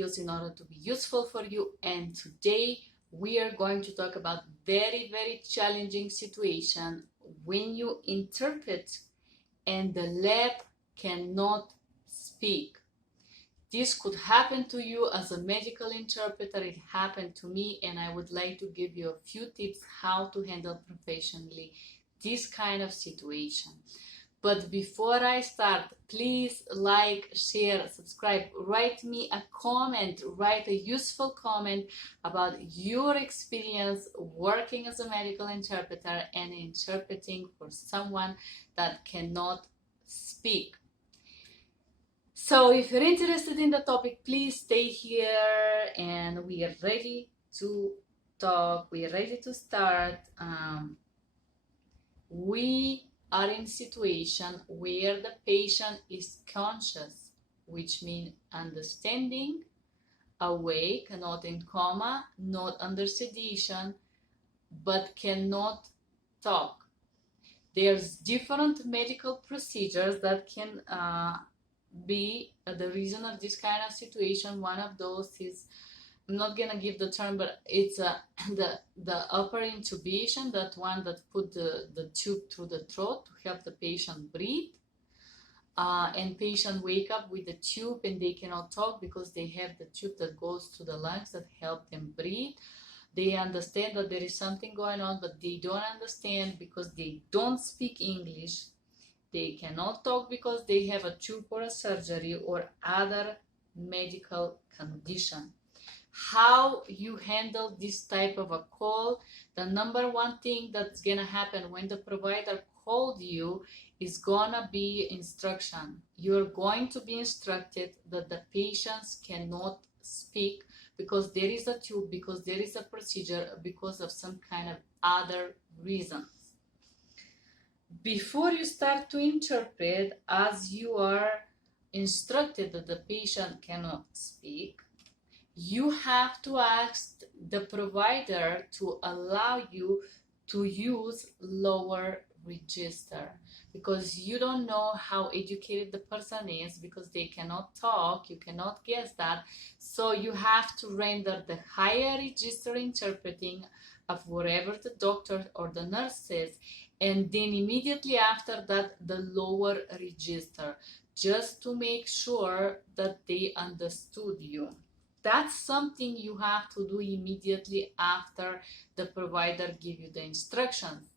videos in order to be useful for you, and today we are going to talk about very challenging situation when you interpret and the LEP cannot speak. This could happen to you as a medical interpreter. It happened to me, and I would like to give you a few tips how to handle professionally this kind of situation. But before I start, please like, share, subscribe, write me a comment, write a useful comment about your experience working as a medical interpreter and interpreting for someone that cannot speak. So if you're interested in the topic, please stay here and we are ready to talk. We are ready to start. We are in situation where the patient is conscious, which means understanding, awake, not in coma, not under sedation, but cannot talk. There's different medical procedures that can be the reason of this kind of situation. One of those is, I'm not gonna give the term, but it's the upper intubation, that one that put the tube through the throat to help the patient breathe, and patient wake up with the tube and they cannot talk because they have the tube that goes to the lungs that help them breathe. They understand that there is something going on, but they don't understand because they don't speak English. They cannot talk because they have a tube or a surgery or other medical condition. How you handle this type of a call? The number one thing that's gonna happen when the provider called you is gonna be instruction. You're going to be instructed that the patients cannot speak because there is a tube, because there is a procedure, because of some kind of other reasons. Before you start to interpret, as you are instructed that the patient cannot speak, you have to ask the provider to allow you to use lower register, because you don't know how educated the person is, because they cannot talk, you cannot guess that. So you have to render the higher register interpreting of whatever the doctor or the nurse says, and then immediately after that the lower register, just to make sure that they understood you. That's something you have to do immediately after the provider give you the instructions.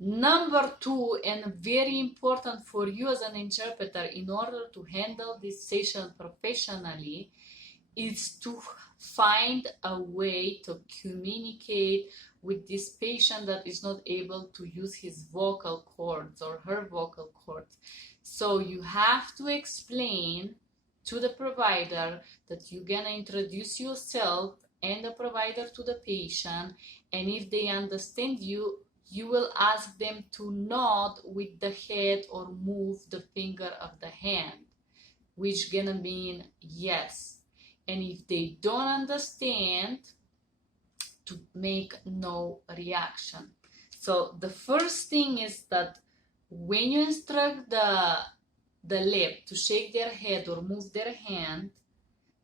Number two, and very important for you as an interpreter in order to handle this session professionally, is to find a way to communicate with this patient that is not able to use his vocal cords or her vocal cords. So you have to explain to the provider that you're gonna introduce yourself and the provider to the patient, and if they understand you, you will ask them to nod with the head or move the finger of the hand, which gonna mean yes. And if they don't understand, to make no reaction. So the first thing is that when you instruct the LEP to shake their head or move their hand,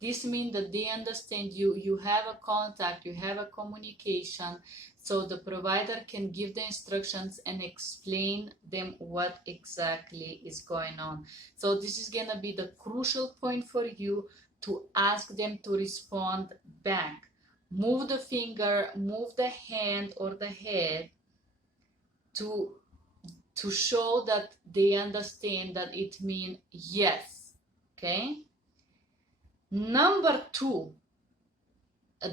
this means that they understand you, you have a contact, you have a communication, so the provider can give the instructions and explain them what exactly is going on. So this is gonna be the crucial point for you to ask them to respond back. Move the finger, move the hand or the head to show that they understand that it means yes. Okay? Number two,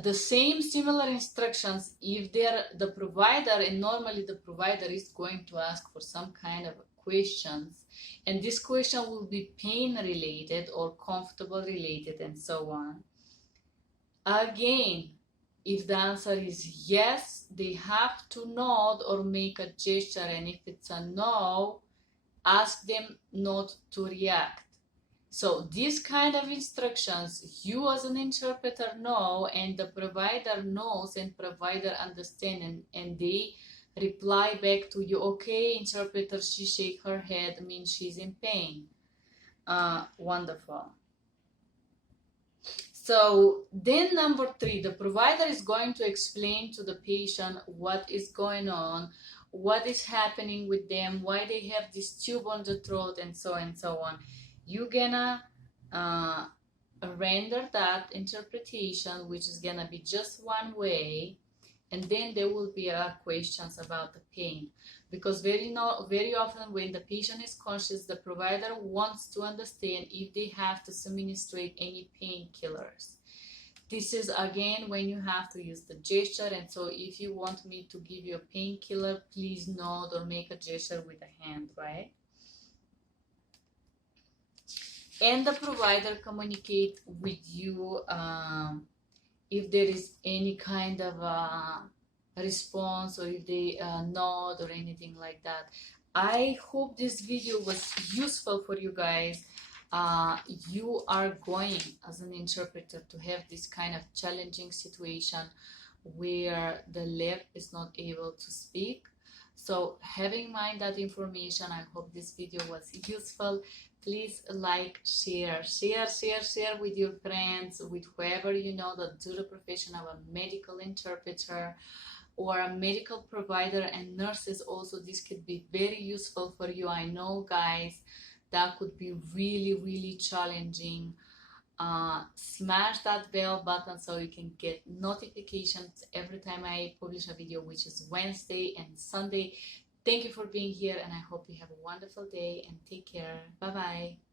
the same similar instructions if they're the provider, and normally the provider is going to ask for some kind of questions, and this question will be pain related or comfortable related and so on. Again, if the answer is yes, they have to nod or make a gesture, and if it's a no, ask them not to react. So these kind of instructions, you as an interpreter know, and the provider knows, and provider understand, and they reply back to you, okay, interpreter, she shake her head, means she's in pain. Wonderful. So then number 3, the provider is going to explain to the patient what is going on, what is happening with them, why they have this tube on the throat, and so on. You're gonna render that interpretation, which is gonna be just one way, and then there will be questions about the pain, because very often when the patient is conscious, the provider wants to understand if they have to administrate any painkillers. This is again when you have to use the gesture, and so if you want me to give you a painkiller, please nod or make a gesture with the hand, right? And the provider communicate with you if there is any kind of response, or if they nod or anything like that. I hope this video was useful for you guys. You are going as an interpreter to have this kind of challenging situation where the LEP is not able to speak. So having in mind that information, I hope this video was useful. Please like, share with your friends, with whoever you know that do the profession of a medical interpreter or a medical provider, and nurses also. This could be very useful for you. I know, guys, that could be really challenging. Smash that bell button so you can get notifications every time I publish a video, which is Wednesday and Sunday. Thank you for being here, and I hope you have a wonderful day, and take care. Bye bye.